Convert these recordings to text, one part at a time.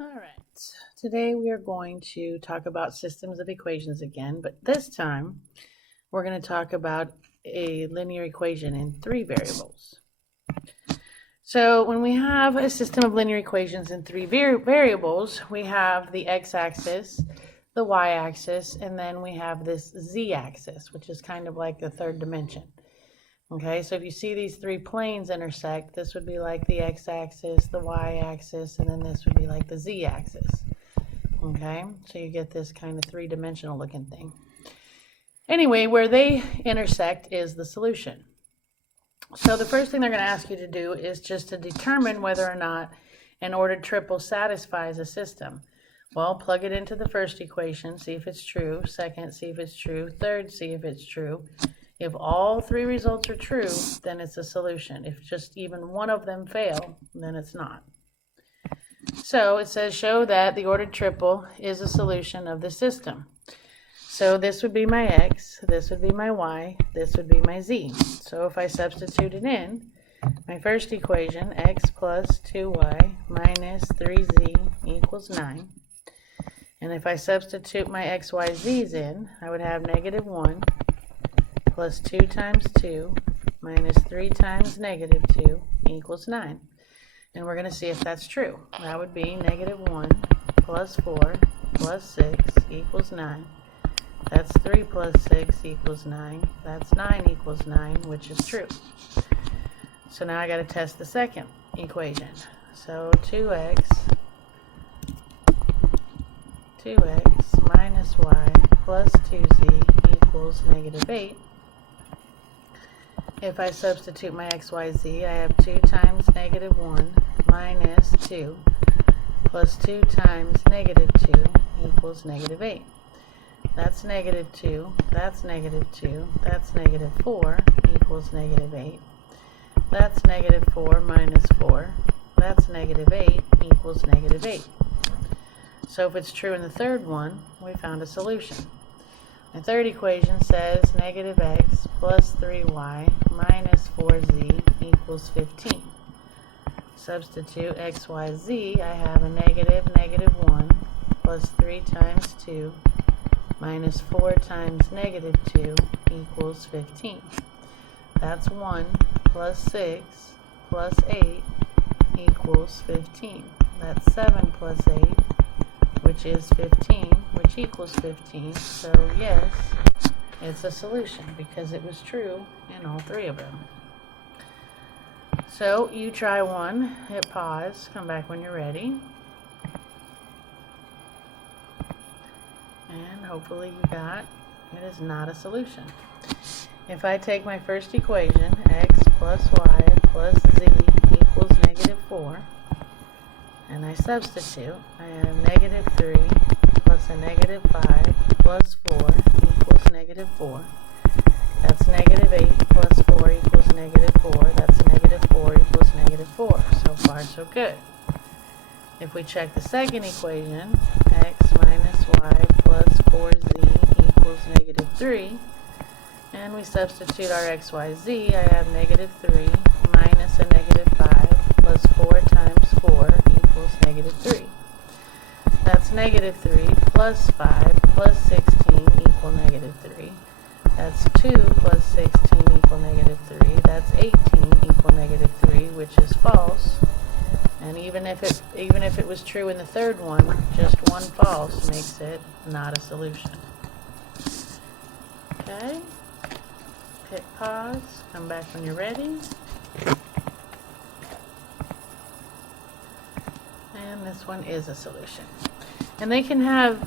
All right, today we are going to talk about systems of equations again, but this time we're going to talk about a linear equation in three variables. So when we have a system of linear equations in three variables, we have the x-axis, the y-axis, and then we have this z-axis, which is kind of like the third dimension. Okay, so if you see these three planes intersect, this would be like the x-axis, the y-axis, and then this would be like the z-axis. Okay, so you get this kind of three-dimensional looking thing. Anyway, where they intersect is the solution. So the first thing they're going to ask you to do is just to determine whether or not an ordered triple satisfies a system. Well, plug it into the first equation, see if it's true. Second, see if it's true. Third, see if it's true. If all three results are true, then it's a solution. If just even one of them fail, then it's not. So it says show that the ordered triple is a solution of the system. So this would be my x, this would be my y, this would be my z. So if I substitute it in, my first equation, x plus 2y minus 3z equals 9. And if I substitute my x, y, z's in, I would have negative 1 plus 2 times 2 minus 3 times negative 2 equals 9. And we're going to see if that's true. That would be negative 1 plus 4 plus 6 equals 9. That's 3 plus 6 equals 9. That's 9 equals 9, which is true. So now I got to test the second equation. So 2x minus y plus 2z equals negative 8. If I substitute my x, y, z, I have 2 times negative 1 minus 2 plus 2 times negative 2 equals negative 8. That's negative 2, that's negative 2, that's negative 4 equals negative 8. That's negative 4 minus 4, that's negative 8 equals negative 8. So if it's true in the third one, we found a solution. My third equation says negative x plus 3y minus 4z equals 15. Substitute x, y, z, I have a negative 1 plus 3 times 2 minus 4 times negative 2 equals 15. That's 1 plus 6 plus 8 equals 15. That's 7 plus 8, which is 15, which equals 15. So yes, it's a solution because it was true in all three of them. So you try one, hit pause, come back when you're ready. And hopefully you got it is not a solution. If I take my first equation, x plus y plus z equals negative 4, and I substitute, I have negative 3 plus a negative 5 plus 4 equals negative 4. That's negative 8 plus 4 equals negative 4. That's negative 4 equals negative 4. So far, so good. If we check the second equation, x minus y plus 4z equals negative 3, and we substitute our x, y, z, I have negative 3 minus a negative 5 plus 4 times 4 equals negative 3. That's negative 3 plus 5 plus 16 equal negative 3. That's 2 plus 16 equal negative 3. That's 18 equal negative 3, which is false. And even if it was true in the third one, just one false makes it not a solution. Okay? Hit pause, come back when you're ready. And this one is a solution. And they can have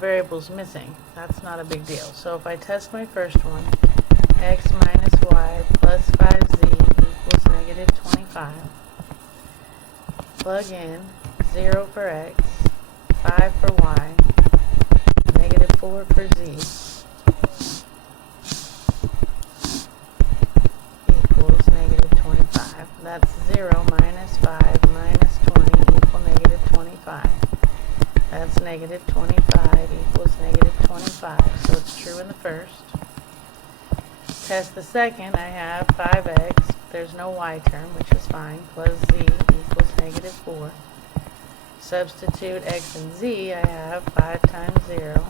variables missing. That's not a big deal. So if I test my first one, x minus y plus 5z equals negative 25. Plug in 0 for x, 5 for y, negative 4 for z equals negative 25. That's 0 minus 5 minus 20 equal negative 25. That's negative 25 equals negative 25. So it's true in the first. Test the second, I have 5x, there's no y term, which is fine, plus z equals negative 4. substitute x and z, I have 5 times 0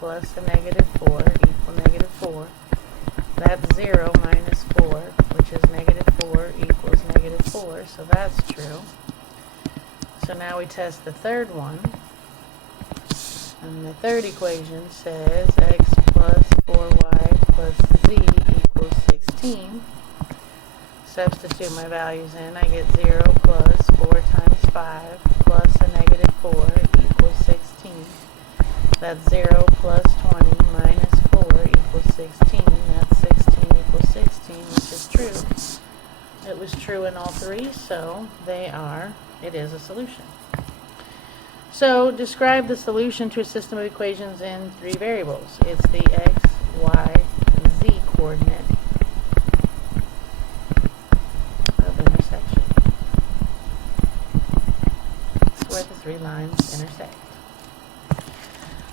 plus a negative 4 equal negative 4. That's 0 minus 4, which is negative 4 equals negative 4, so that's true. So now we test the third one. And the third equation says x plus 4y plus z equals 16. Substitute my values in. I get 0 plus 4 times 5 plus a negative 4 equals 16. That's 0 plus 20 minus 4 equals 16. That's 16 equals 16, which is true. It was true in all three, so it is a solution. So describe the solution to a system of equations in three variables. It's the x, y, z coordinate of intersection. It's where the three lines intersect.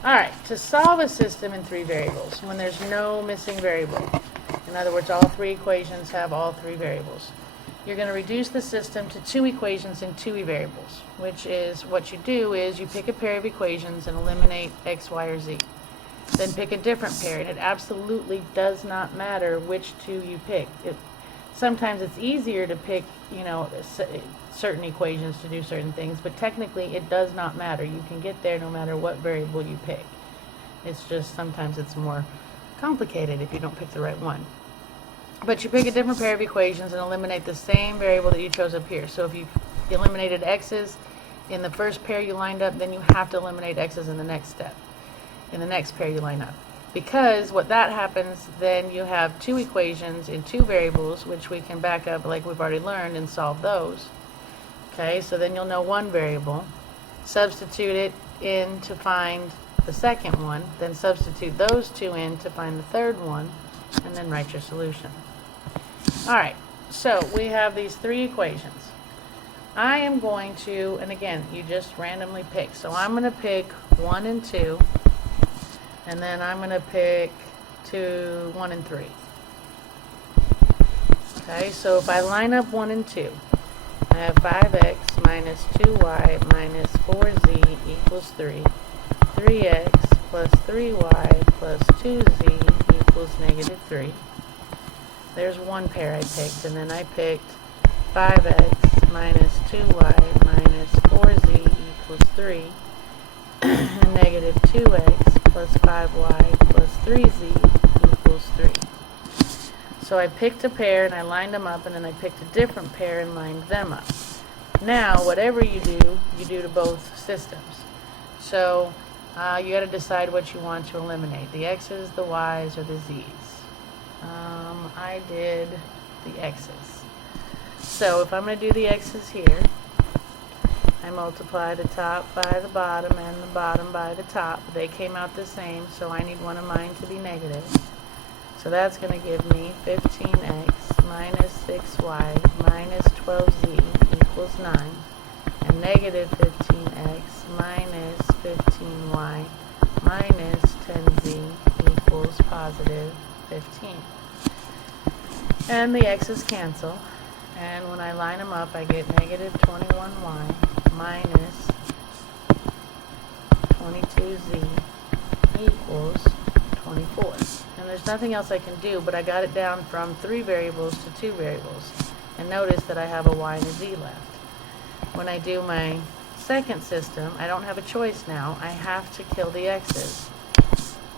Alright, to solve a system in three variables, when there's no missing variable, in other words, all three equations have all three variables, you're going to reduce the system to two equations in two variables, which is what you do is you pick a pair of equations and eliminate x, y, or z. Then pick a different pair, and it absolutely does not matter which two you pick. Sometimes it's easier to pick, certain equations to do certain things, but technically it does not matter. You can get there no matter what variable you pick. It's just sometimes it's more complicated if you don't pick the right one. But you pick a different pair of equations and eliminate the same variable that you chose up here. So if you eliminated x's in the first pair you lined up, then you have to eliminate x's in the next step, in the next pair you line up. Because what that happens, then you have two equations in two variables, which we can back up like we've already learned and solve those. Okay, so then you'll know one variable, substitute it in to find the second one, then substitute those two in to find the third one, and then write your solution. Alright, so we have these three equations. I am going to, and again, you just randomly pick. So I'm going to pick 1 and 2, and then I'm going to pick 1 and 3. Okay, so if I line up 1 and 2, I have 5x minus 2y minus 4z equals 3. 3x plus 3y plus 2z equals negative 3. There's one pair I picked, and then I picked 5x minus 2y minus 4z equals 3, and negative 2x plus 5y plus 3z equals 3. So I picked a pair and I lined them up, and then I picked a different pair and lined them up. Now, whatever you do to both systems. So you got to decide what you want to eliminate, the x's, the y's, or the z's. I did the x's. So if I'm going to do the x's here, I multiply the top by the bottom and the bottom by the top. They came out the same, so I need one of mine to be negative. So that's going to give me 15x minus 6y minus 12z equals 9. And negative 15x minus 15y minus 10z equals positive 15. And the x's cancel. And when I line them up, I get negative 21y minus 22z equals 24. And there's nothing else I can do, but I got it down from 3 variables to 2 variables. And notice that I have a y and a z left. When I do my second system, I don't have a choice now. I have to kill the x's.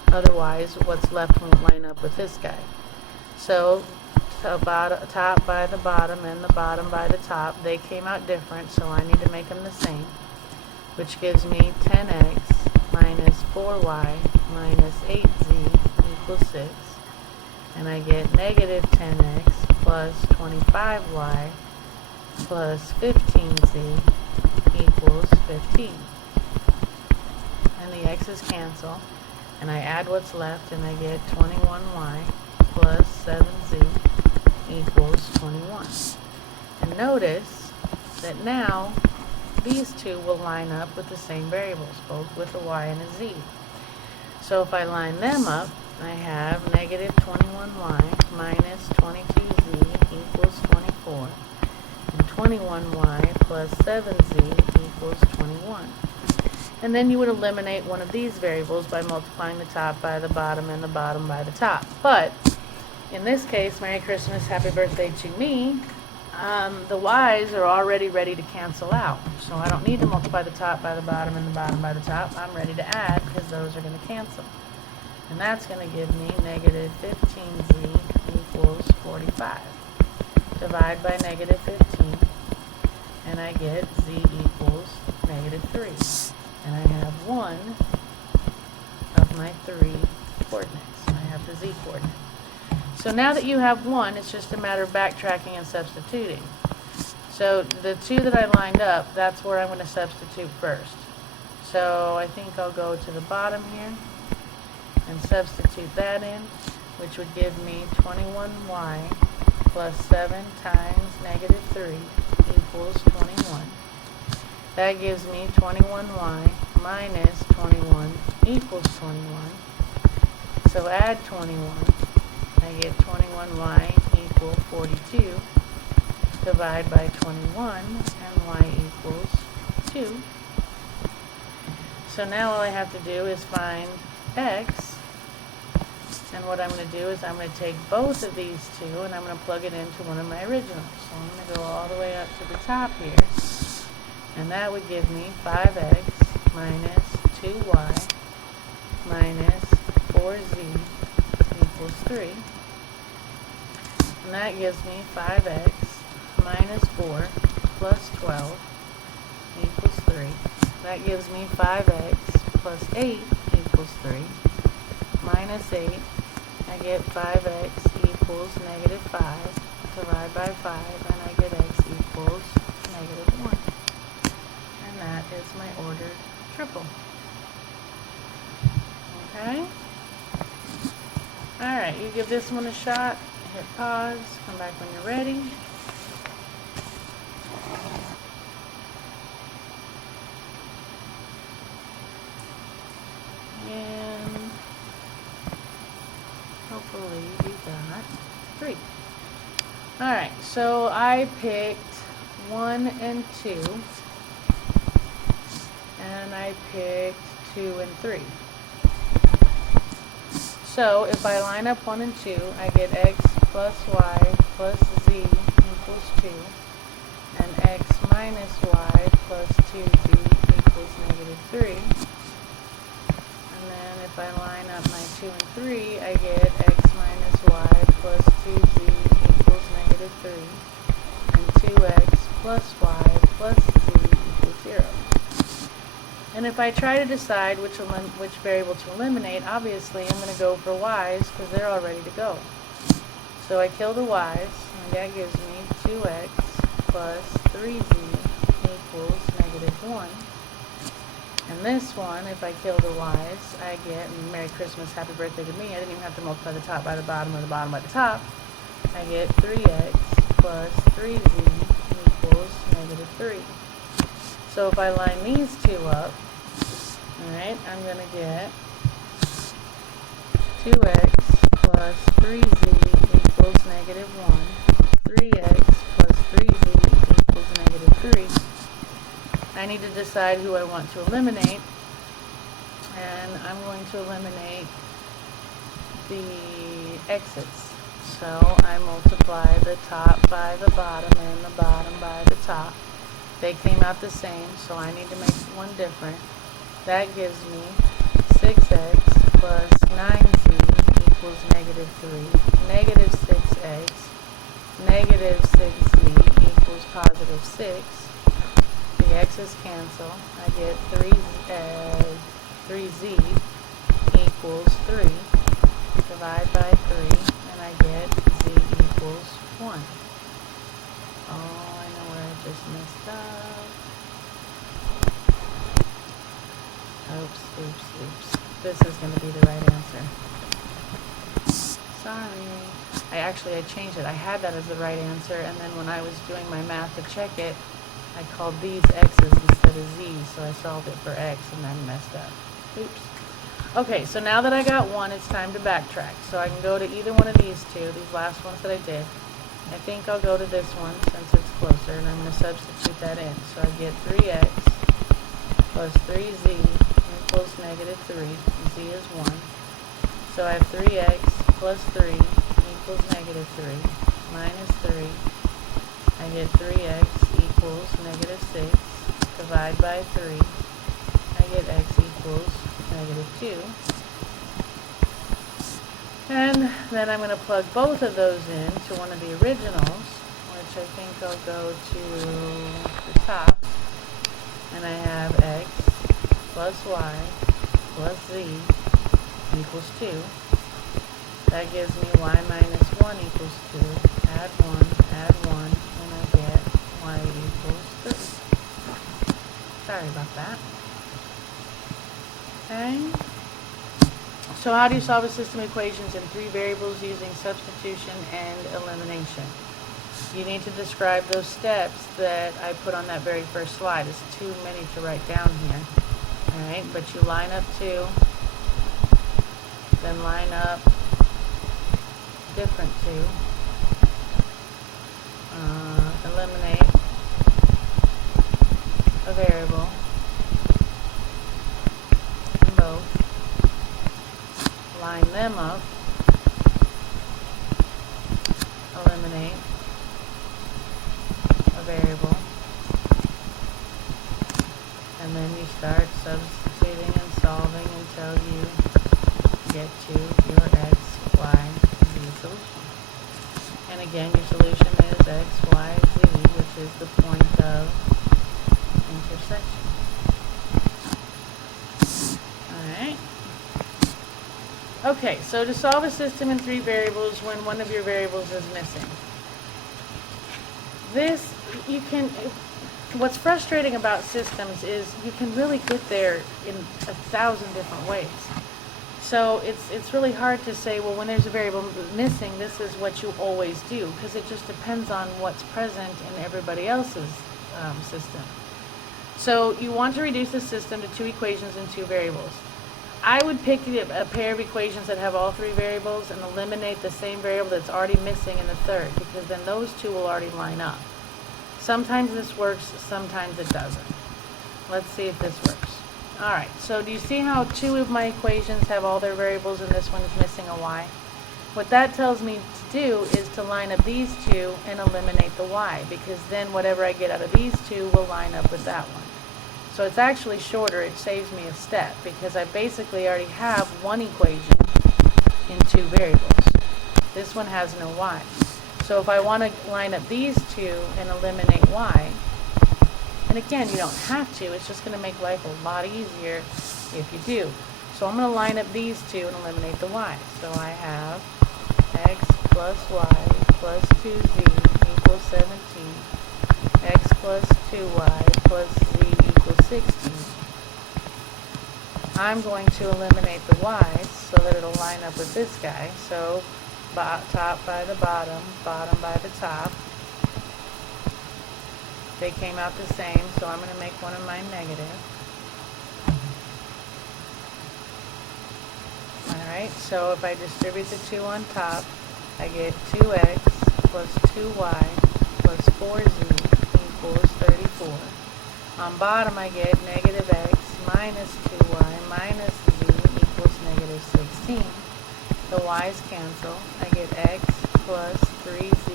Otherwise, what's left won't line up with this guy. So, top by the bottom and the bottom by the top, they came out different, so I need to make them the same, which gives me 10x minus 4y minus 8z equals 6. And I get negative 10x plus 25y plus 15z equals 15. And the x's cancel, and I add what's left, and I get 21y plus 7z equals 21. And notice that now these two will line up with the same variables, both with a y and a z. So if I line them up, I have negative 21y minus 22z equals 24. And 21y plus 7z equals 21. And then you would eliminate one of these variables by multiplying the top by the bottom and the bottom by the top. But in this case, Merry Christmas, Happy Birthday to me, the y's are already ready to cancel out. So I don't need to multiply the top by the bottom and the bottom by the top. I'm ready to add because those are going to cancel. And that's going to give me negative 15z equals 45. Divide by negative 15, and I get z equals negative 3. And I have one of my 3 coordinates. I have the z coordinate. So now that you have one, it's just a matter of backtracking and substituting. So the 2 that I lined up, that's where I'm going to substitute first. So I think I'll go to the bottom here and substitute that in, which would give me 21y plus 7 times negative 3 equals 21. That gives me 21y minus 21 equals 21. So add 21. I get 21y equal 42. Divide by 21, and y equals 2. So now all I have to do is find x. And what I'm going to do is I'm going to take both of these two and I'm going to plug it into one of my originals. So I'm going to go all the way up to the top here. And that would give me 5x minus 2y minus 4z equals 3. And that gives me 5x minus 4 plus 12 equals 3. That gives me 5x plus 8 equals 3. Minus 8, I get 5x equals negative 5. Divide by 5, and I get x equals negative 1. And that is my ordered triple. Okay? Alright, you give this one a shot. Hit pause. Come back when you're ready. And hopefully you got 3. Alright, so I picked 1 and 2. And I picked 2 and 3. So if I line up 1 and 2, I get x plus y plus z equals 2. And x minus y plus 2z equals negative 3. And then if I line up my 2 and 3, I get x minus y plus 2z equals negative 3. And 2x plus y plus z equals 0. And if I try to decide which variable to eliminate, obviously I'm going to go for y's because they're all ready to go. So I kill the y's, and that gives me 2x plus 3z equals negative 1. And this one, if I kill the y's, I get, and Merry Christmas, Happy Birthday to me, I didn't even have to multiply the top by the bottom or the bottom by the top. I get 3x plus 3z equals negative 3. So if I line these two up, alright, I'm going to get 2x plus 3z equals negative 1, 3x plus 3z equals negative 3. I need to decide who I want to eliminate, and I'm going to eliminate the x's. So I multiply the top by the bottom and the bottom by the top. They came out the same, so I need to make one different. That gives me 6x plus 9z equals negative 3. Negative 6x, negative 6z equals positive 6. The x's cancel. I get 3z equals 3. Divide by 3, and I get z equals 1. Just messed up. Oops. This is going to be the right answer. Sorry. I changed it. I had that as the right answer, and then when I was doing my math to check it, I called these x's instead of z's, so I solved it for x and then messed up. Oops. Okay, so now that I got one, it's time to backtrack. So I can go to either one of these two, these last ones that I did. I think I'll go to this one since it's closer, and I'm going to substitute that in. So I get 3x plus 3z equals negative 3. Z is 1. So I have 3x plus 3 equals negative 3 minus 3. I get 3x equals negative 6. Divide by 3. I get x equals negative 2. And then I'm going to plug both of those in to one of the originals, which I think I'll go to the top. And I have x plus y plus z equals 2. That gives me y minus 1 equals 2. Add 1, and I get y equals 3. Sorry about that. Okay. So how do you solve a system of equations in 3 variables using substitution and elimination? You need to describe those steps that I put on that very first slide. It's too many to write down here. Alright, but you line up 2, then line up different 2, eliminate a variable in both, line them up, eliminate a variable, and then you start substituting and solving until you get to your x, y, z solution. And again, your solution is x, y, z, which is the point of intersection. Alright. Okay, so to solve a system in 3 variables when one of your variables is missing. What's frustrating about systems is you can really get there in 1,000 different ways. So it's really hard to say, well, when there's a variable missing, this is what you always do, because it just depends on what's present in everybody else's system. So you want to reduce the system to 2 equations and 2 variables. I would pick a pair of equations that have all 3 variables and eliminate the same variable that's already missing in the third, because then those 2 will already line up. Sometimes this works, sometimes it doesn't. Let's see if this works. Alright, so do you see how 2 of my equations have all their variables and this one is missing a y? What that tells me to do is to line up these 2 and eliminate the y, because then whatever I get out of these 2 will line up with that one. So it's actually shorter, it saves me a step, because I basically already have one equation in 2 variables. This one has no y. So if I want to line up these 2 and eliminate y, and again, you don't have to, it's just going to make life a lot easier if you do. So I'm going to line up these 2 and eliminate the y. So I have x plus y plus 2z equals 17, x plus 2y plus z equals 16. I'm going to eliminate the y's so that it'll line up with this guy. So top by the bottom, bottom by the top. They came out the same, so I'm going to make one of mine negative. Alright, so if I distribute the 2 on top, I get 2x plus 2y plus 4z equals 34. On bottom, I get negative x minus 2y minus z equals negative 16. The y's cancel. I get x plus 3z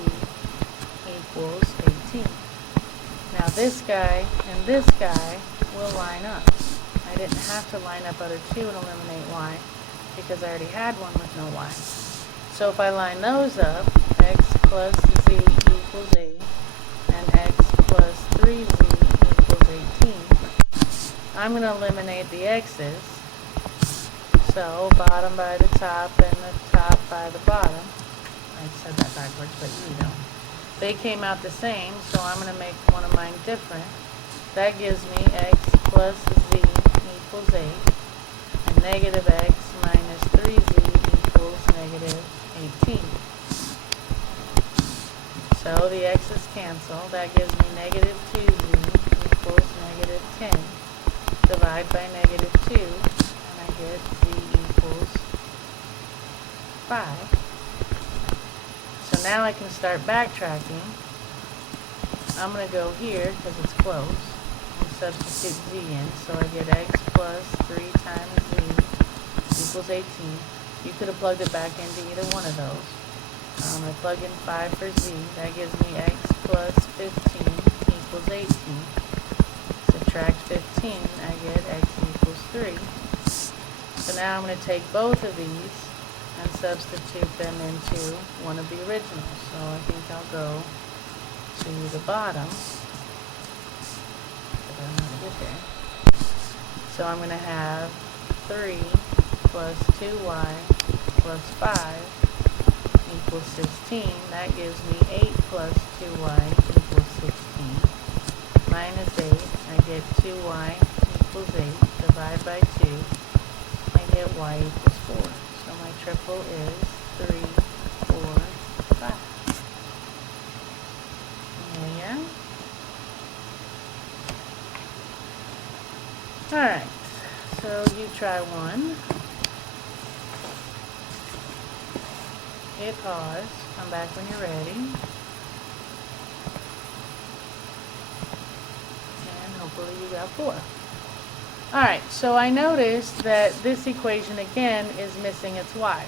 equals 18. Now this guy and this guy will line up. I didn't have to line up other 2 and eliminate y because I already had one with no y. So if I line those up, x plus z equals 8 and x plus 3z equals 18. I'm going to eliminate the x's. So bottom by the top and the top by the bottom. I said that backwards, but you don't. They came out the same, so I'm going to make one of mine different. That gives me x plus z equals 8, and negative x minus 3z equals negative 18. So the x's cancel. That gives me negative 2z equals negative 10. Divide by negative 2, and I get z equals 5. So now I can start backtracking I'm going to go here because it's close and substitute z in. So I get x plus 3 times z equals 18. You could have plugged it back into either one of those. I plug in 5 for z. That gives me x plus 15 equals 18. Subtract 15, I get x equals 3. So now I'm going to take both of these and substitute them into one of the originals. So I think I'll go to the bottom. So I'm going to have 3 plus 2y plus 5 equals 16. That gives me 8 plus 2y equals 16. Minus 8, I get 2y equals 8. Divide by 2, I get y equals 4. So my triple is 3, 4, 5. There you go. Alright, so you try one. Hit pause. Come back when you're ready. And hopefully you got 4. Alright, so I noticed that this equation again is missing its y.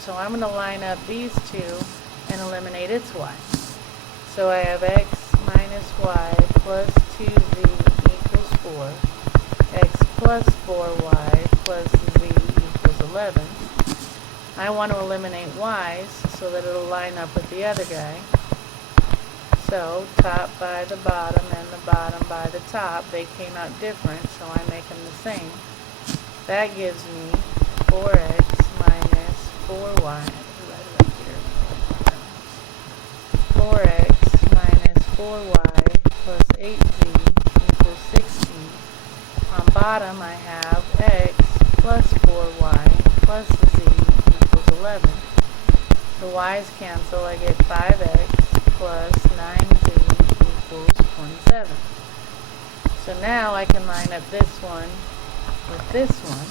So I'm going to line up these two and eliminate its y. So I have x minus y plus 2z equals 4. X plus 4y plus z equals 11. I want to eliminate y's so that it'll line up with the other guy. So top by the bottom and the bottom by the top, they came out different, so I make them the same. That gives me 4x minus 4y. 4x minus 4y plus 8z equals 16. On bottom I have x plus 4y plus z equals 11. The y's cancel, I get 5x plus 9z equals 27. So now I can line up this one with this one.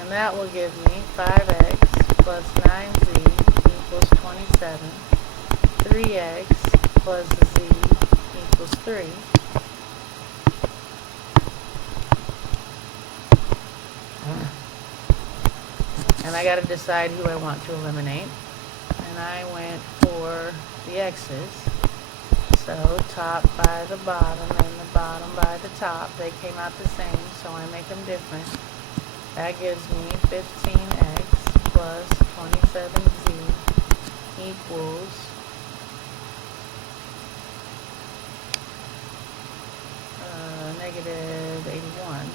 And that will give me 5x plus 9z equals 27. 3x plus z equals 3. And I got to decide who I want to eliminate. And I went for the x's. So top by the bottom and the bottom by the top, they came out the same, so I make them different. That gives me 15x plus 27z equals negative 81.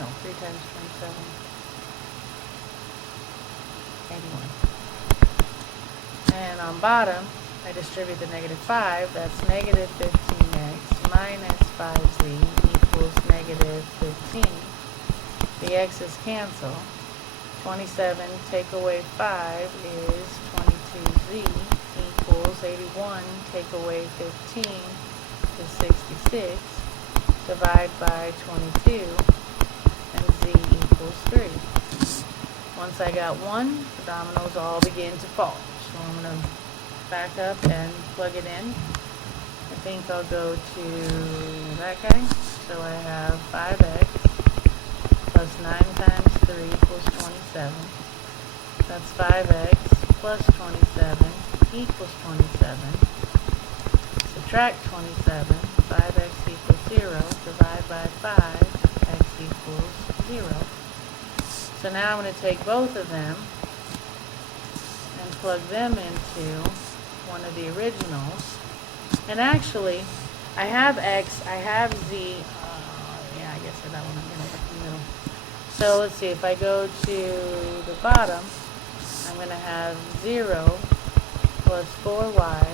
No, 3 times 27. 81. And on bottom, I distribute the negative 5. That's negative 15x minus 5z equals negative 15. The x's cancel. 27 take away 5 is 22z equals 81 take away 15 is 66. Divide by 22 and z equals 3. Once I got 1, the dominoes all begin to fall. So I'm going to back up and plug it in. I think I'll go to that guy. So I have 5x plus 9 times 3 equals 27. That's 5x plus 27 equals 27. Subtract 27. 5x equals 0. Divide by 5. X equals 0. So now I'm going to take both of them and plug them into one of the originals. And actually, I have x, I have z. Yeah, I guess that one I'm going to put in the middle. So let's see, if I go to the bottom, I'm going to have 0 plus 4y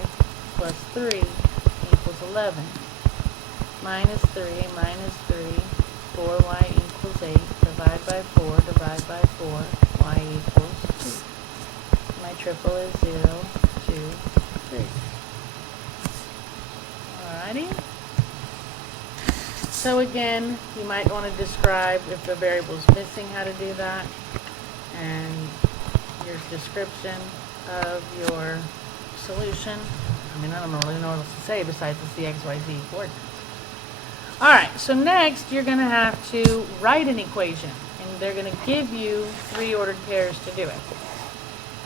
plus 3 equals 11. Minus 3 minus 3, 4y equals 8. Divide by 4, divide by 4, y equals 2. My triple is 0, 2, 3. Alrighty. So again, you might want to describe if the variable is missing how to do that, and your description of your solution. I mean, I don't really know what else to say besides it's the XYZ coordinates. Alright, so next you're going to have to write an equation, and they're going to give you 3 ordered pairs to do it.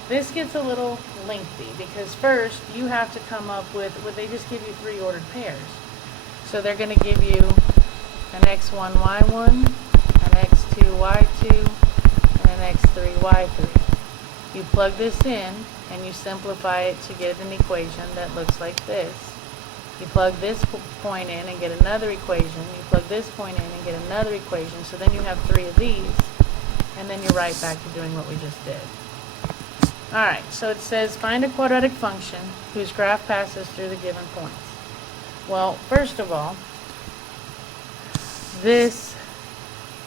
This gets a little lengthy because first you have to come up with, they just give you 3 ordered pairs. So they're going to give you an x1, y1, an x2, y2, and an x3, y3. You plug this in and you simplify it to get an equation that looks like this. You plug this point in and get another equation. You plug this point in and get another equation. So then you have 3 of these, and then you're right back to doing what we just did. Alright, so it says find a quadratic function whose graph passes through the given points. Well, first of all, this,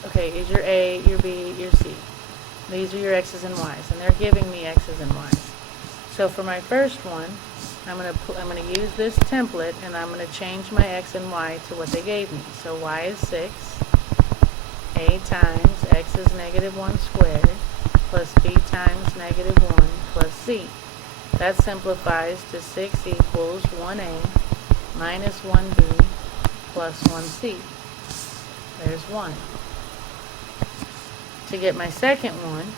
okay, is your A, your B, your C. These are your X's and Y's, and they're giving me X's and Y's. So for my first one, I'm going to use this template, and I'm going to change my X and Y to what they gave me. So Y is 6, A times X is -1 squared, plus B times -1 plus C. That simplifies to 6 equals 1A minus 1B plus 1C. There's 1. To get my second one,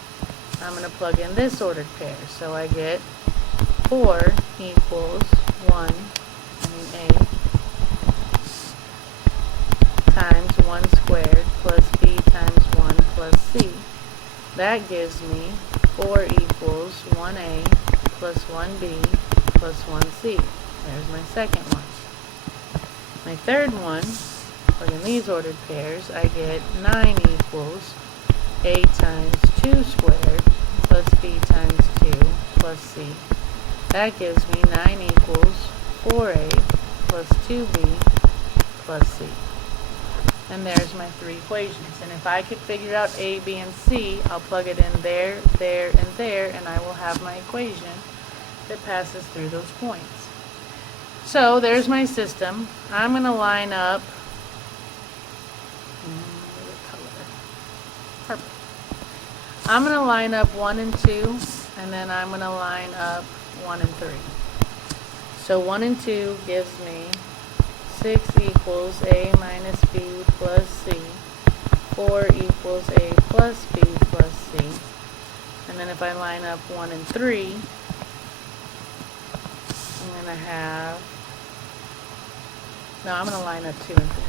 I'm going to plug in this ordered pair. So I get 4 equals 1, A, times 1 squared plus B times 1 plus C. That gives me 4 equals 1A plus 1B plus 1C. There's my second one. My third one, plug in these ordered pairs, I get 9 equals A times 2 squared plus B times 2 plus C. That gives me 9 equals 4A plus 2B plus C. And there's my 3 equations. And if I could figure out A, B, and C, I'll plug it in there, there, and there, and I will have my equation that passes through those points. So there's my system. I'm going to line up purple. I'm going to line up 1 and 2, and then I'm going to line up 1 and 3. So 1 and 2 gives me 6 equals A minus B plus C. 4 equals A plus B plus C. And then if I line up 1 and 3, I'm going to have, no, I'm going to line up 2 and 3.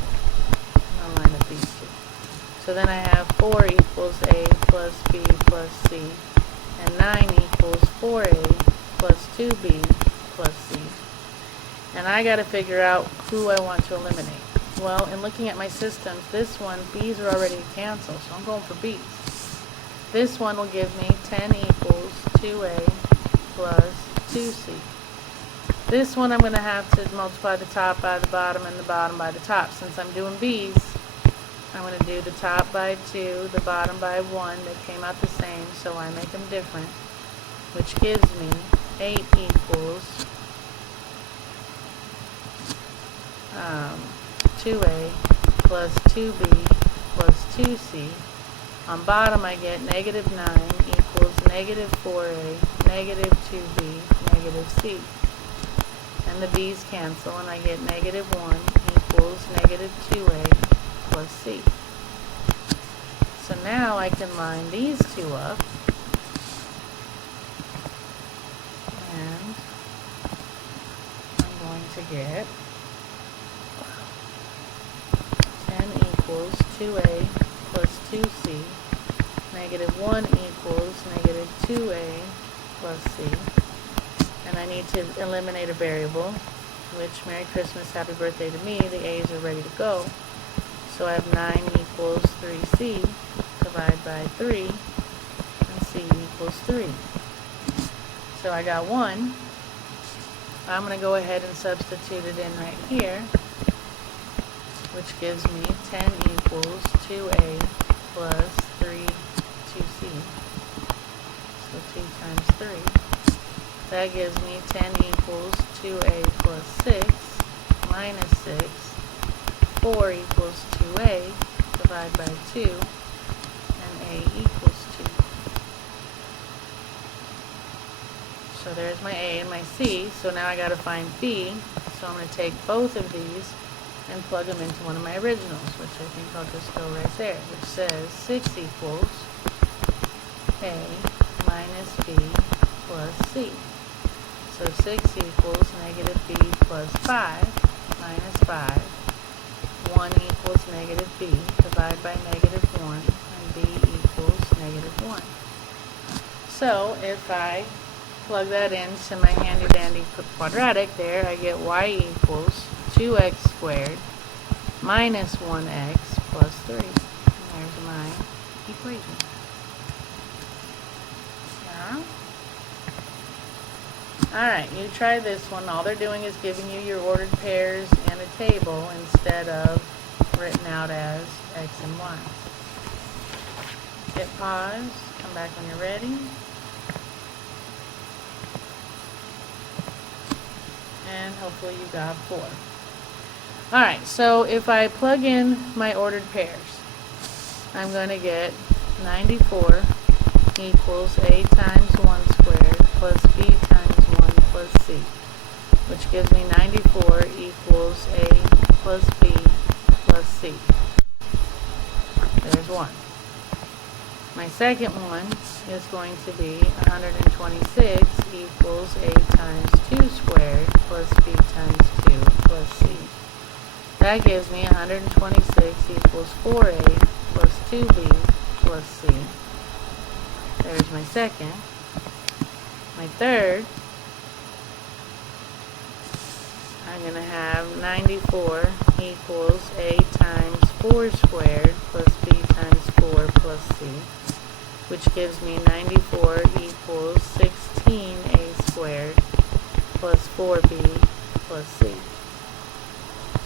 I'm going to line up these two. So then I have 4 equals A plus B plus C. And 9 equals 4A plus 2B plus C. And I got to figure out who I want to eliminate. Well, in looking at my systems, this one, B's are already canceled, so I'm going for B's. This one will give me 10 equals 2A plus 2C. This one I'm going to have to multiply the top by the bottom and the bottom by the top. Since I'm doing B's, I'm going to do the top by 2, the bottom by 1. They came out the same, so I make them different, which gives me 8 equals 2A plus 2B plus 2C. On bottom I get -9 equals -4A, -2B, -C. And the B's cancel, and I get -1 equals -2A plus C. So now I can line these two up, and I'm going to get 10 equals 2A plus 2C, -1 equals -2A plus C. And I need to eliminate a variable, which, Merry Christmas, Happy Birthday to me, the A's are ready to go. So I have 9 equals 3C, divide by 3, and C equals 3. So I got 1. I'm going to go ahead and substitute it in right here, which gives me 10 equals 2A plus 3 2C. So 2 times 3. That gives me 10 equals 2A plus 6 minus 6. 4 equals 2A, divide by 2, and A equals 2. So there's my A and my C. So now I got to find B. So I'm going to take both of these and plug them into one of my originals, which I think I'll just go right there, which says 6 equals A minus B plus C. So 6 equals negative B plus 5 minus 5. 1 equals negative B. Divide by negative 1, and B equals negative 1. So if I plug that into my handy-dandy quadratic there, I get y equals 2x squared minus 1x plus 3. And there's my equation. Yeah. Alright, you try this one. All they're doing is giving you your ordered pairs and a table instead of written out as x and y. Hit pause, come back when you're ready. And hopefully you got 4. Alright, so if I plug in my ordered pairs, I'm going to get 94 equals A times 1 squared plus B times 1 plus C, which gives me 94 equals A plus B plus C. There's 1. My second one is going to be 126 equals A times 2 squared plus B times 2 plus C. That gives me 126 equals 4A plus 2B plus C. There's my second. My third, I'm going to have 94 equals A times 4 squared plus B times 4 plus C, which gives me 94 equals 16A squared plus 4B plus C.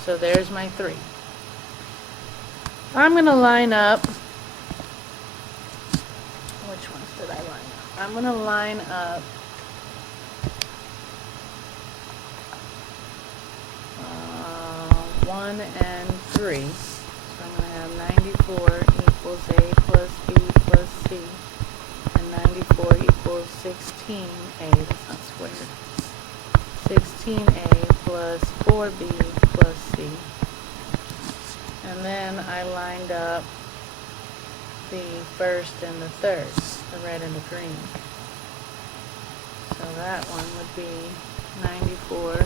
So there's my 3. I'm going to line up, which ones did I line up? I'm going to line up one and 3. So I'm going to have 94 equals A plus B plus C, and 94 equals 16A, that's not squared, 16A plus 4B plus C. And then I lined up the first and the third, the red and the green. So that one would be 94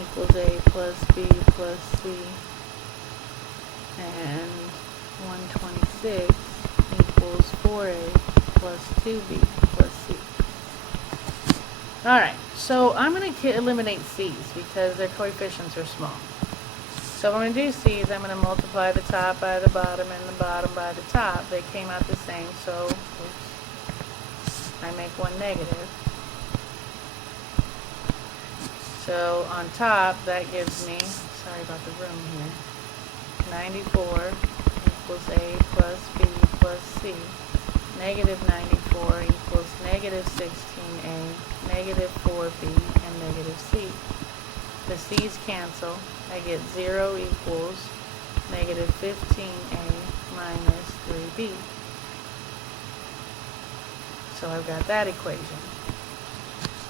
equals A plus B plus C, and 126 equals 4A plus 2B plus C. Alright, so I'm going to eliminate C's because their coefficients are small. So if I'm going to do C's, I'm going to multiply the top by the bottom and the bottom by the top. They came out the same, so I make one negative. So on top, that gives me, sorry about the room here, 94 equals A plus B plus C. Negative 94 equals negative 16A, negative 4B, and negative C. The C's cancel. I get 0 equals negative 15A minus 3B. So I've got that equation.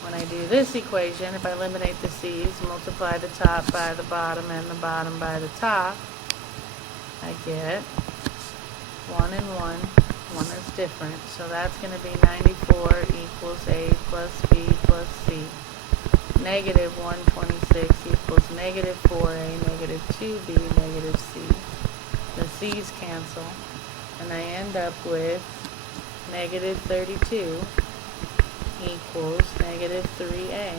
When I do this equation, if I eliminate the C's, multiply the top by the bottom and the bottom by the top, I get 1 and 1. One is different. So that's going to be 94 equals A plus B plus C. Negative 126 equals negative 4A, negative 2B, negative C. The C's cancel, and I end up with negative 32 equals negative 3A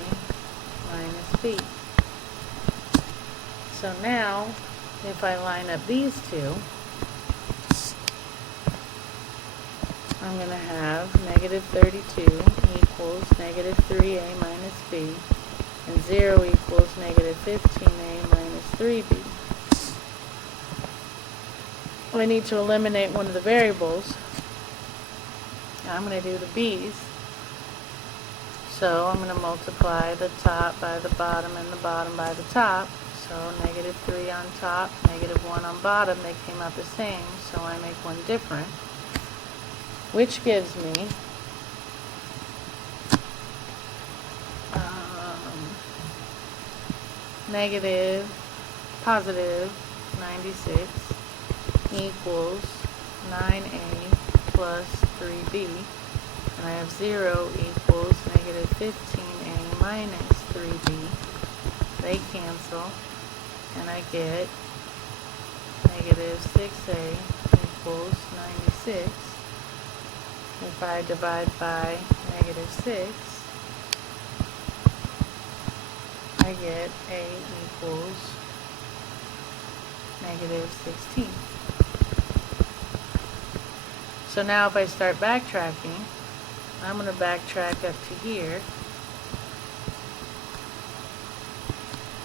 minus B. So now, if I line up these two, I'm going to have negative 32 equals negative 3A minus B, and 0 equals negative 15A minus 3B. I need to eliminate one of the variables. I'm going to do the B's. So I'm going to multiply the top by the bottom and the bottom by the top. So negative 3 on top, negative 1 on bottom, they came out the same, so I make one different, which gives me negative positive 96 equals 9a plus 3b, and I have 0 equals negative 15a minus 3b. They cancel, and I get negative 6a equals 96. If I divide by negative 6, I get a equals negative 16. So now if I start backtracking, I'm going to backtrack up to here,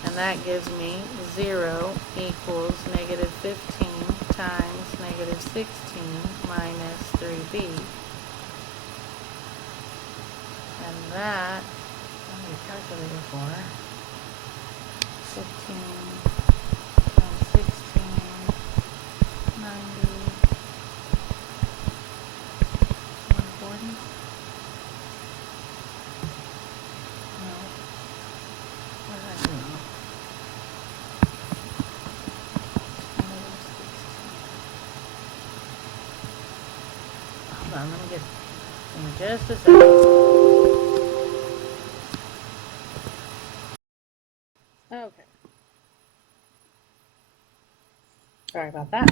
and that gives me 0 equals negative 15 times negative 16 minus 3b. And that, what do we calculate it for? 15 times 16, 90, 140? No. What did I do? Hold on, let me get in just a second. Okay. Sorry about that.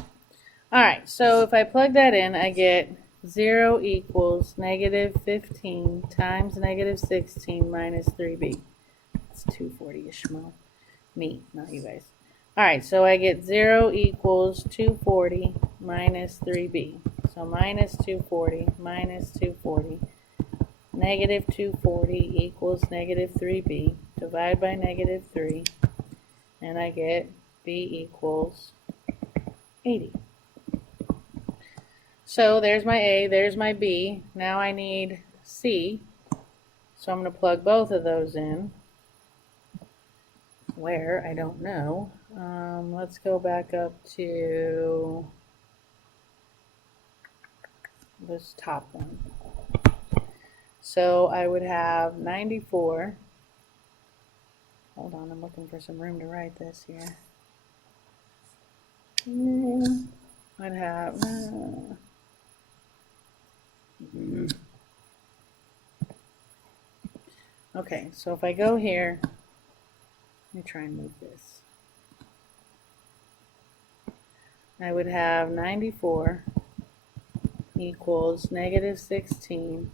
Alright, so if I plug that in, I get 0 equals negative 15 times negative 16 minus 3b. It's 240-ish, me, not you guys. Alright, so I get 0 equals 240 minus 3b. So minus 240 minus 240. Negative 240 equals negative 3b. Divide by negative 3. And I get b equals 80. So there's my A, there's my B. Now I need C. So I'm going to plug both of those in. Where? I don't know. Let's go back up to this top one. So I would have 94. Hold on, I'm looking for some room to write this here. I'd have okay, so if I go here, let me try and move this. I would have 94 equals negative 16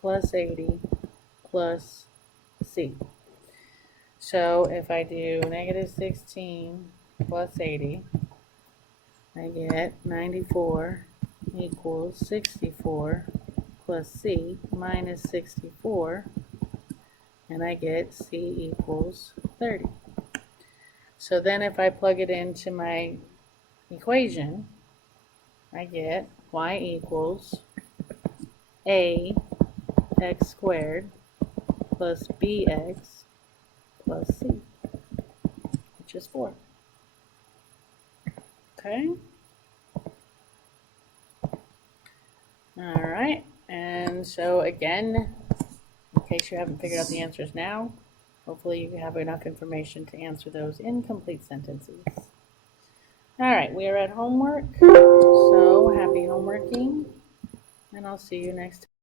plus 80 plus C. So if I do negative 16 plus 80, I get 94 equals 64 plus C minus 64, and I get C equals 30. So then if I plug it into my equation, I get y equals a x squared plus bx plus c, which is 4. Okay. Alright, and so again, in case you haven't figured out the answers now, hopefully you have enough information to answer those incomplete sentences. Alright, we are at homework, so happy homeworking, and I'll see you next time.